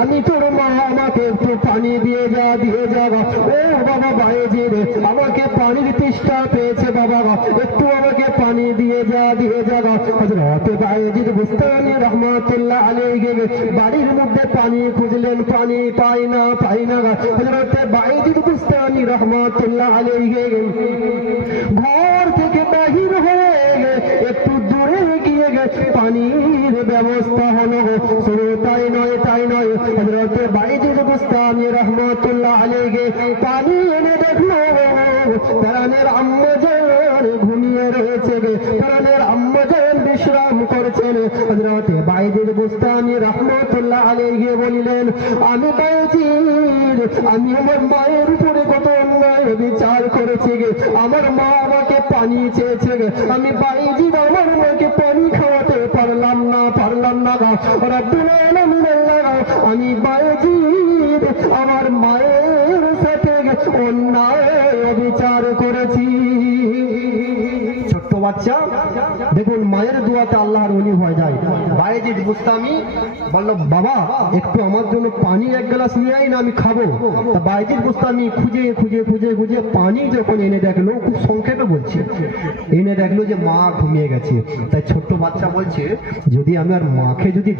আমি তোর মা আমাকে একটু পানি দিয়ে যা দিয়ে যা। ও বাবা বাইজি রে আমাকে পানির তেষ্টা পেয়েছে বাবা। একটু আমাকে পানি দিয়ে যা দিয়ে যা গো। হযরত বাইজিদ বুস্তানি রহমাতুল্লাহ আলাইহি বাড়ির মধ্যে পানি খুঁজলেন, পানি পাই না পাই না গো। হযরত বাইজিদ বুস্তানি রহমাতুল্লাহ আলাইহি ঘর থেকে বাহির হয়ে একটু দূরে গিয়ে পানির ব্যবস্থা হলো শুধু তাই নয় বিশ্রাম করছেন হজরতে বাইজুল বুস্তানি রহমতুল্লাহ আলাইহি বলিলেন, আমি বাইজিল আমি আমার মায়ের উপরে কত অন্যায় বিচার করেছি গে। আমার মা আমাকে পানি চেয়েছে গে। আমি বাইজি আমার মাকে পানি খাওয়াতে পারলাম না পারলাম না রব্বুল আলামিন আমি বাইজি আমার মায়ের সাথে অন্যায় বিচার করেছি। ছোট্ট বাচ্চা, দেখুন মায়ের দোয়াতে আল্লাহর অলি হয়ে যায়। বাইজিদ বুস্তামি বলল, বাবা, একটু আমার জন্য পানি এক গ্লাস নিয়ে আই না, আমি খাব। তা বাইজিদ খুঁজে খুঁজে খুঁজে খুঁজে পানি যখন এনে দেখল, খুব সংক্ষেপে বলছে। এনে দেখল যে মা ঘুমিয়ে গেছে। তাই ছোট্ট বাচ্চা বলছে, যদি আমি আর মাকে যদি